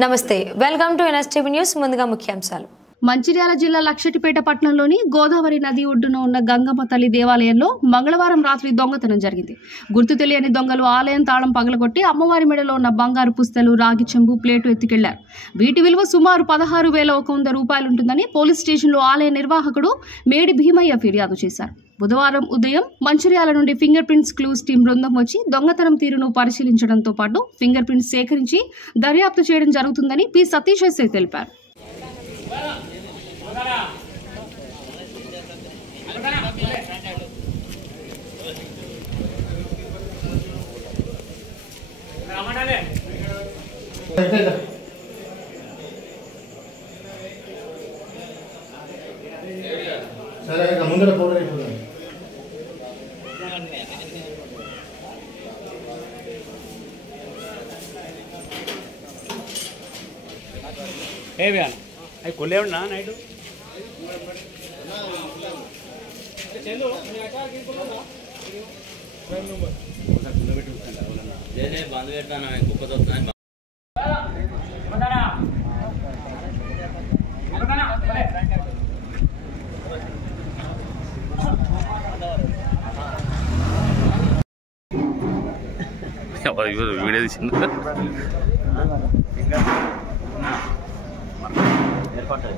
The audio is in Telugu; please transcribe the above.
నమస్తే, వెల్కమ్ టు ఎన్ఎస్టీవీ న్యూస్. ముందుగా ముఖ్యాంశాలు. మంచిర్యాల జిల్లా లక్షటిపేట పట్టణంలోని గోదావరి నది ఒడ్డున ఉన్న గంగమ్మ తల్లి దేవాలయంలో మంగళవారం రాత్రి దొంగతనం జరిగింది. గుర్తు తెలియని దొంగలు ఆలయం తాళం పగలగొట్టి అమ్మవారి మెడలో ఉన్న బంగారు పుస్తలు, రాగి చెంబు, ప్లేటు ఎత్తుకెళ్లారు. వీటి విలువ సుమారు 16,100 రూపాయలుంటుందని పోలీస్ స్టేషన్లో ఆలయ నిర్వాహకుడు మేడి భీమయ్య ఫిర్యాదు చేశారు. బుధవారం ఉదయం మంచిర్యాల నుండి ఫింగర్ ప్రింట్స్ క్లూస్ టీం బృందం వచ్చి దొంగతనం తీరును పరిశీలించడంతో పాటు ఫింగర్ ప్రింట్స్ సేకరించి దర్యాప్తు చేయడం జరుగుతుందని పి సతీష్ ఎస్ఐ తెలిపారు. సరే ముందర ఫోటో ఏ వ్యాన్ అవి కొల్లే ఉన్నా నైట్ బంద్ పెడతాను కుక్కతో వీడియో తీసింది ఏర్పాటు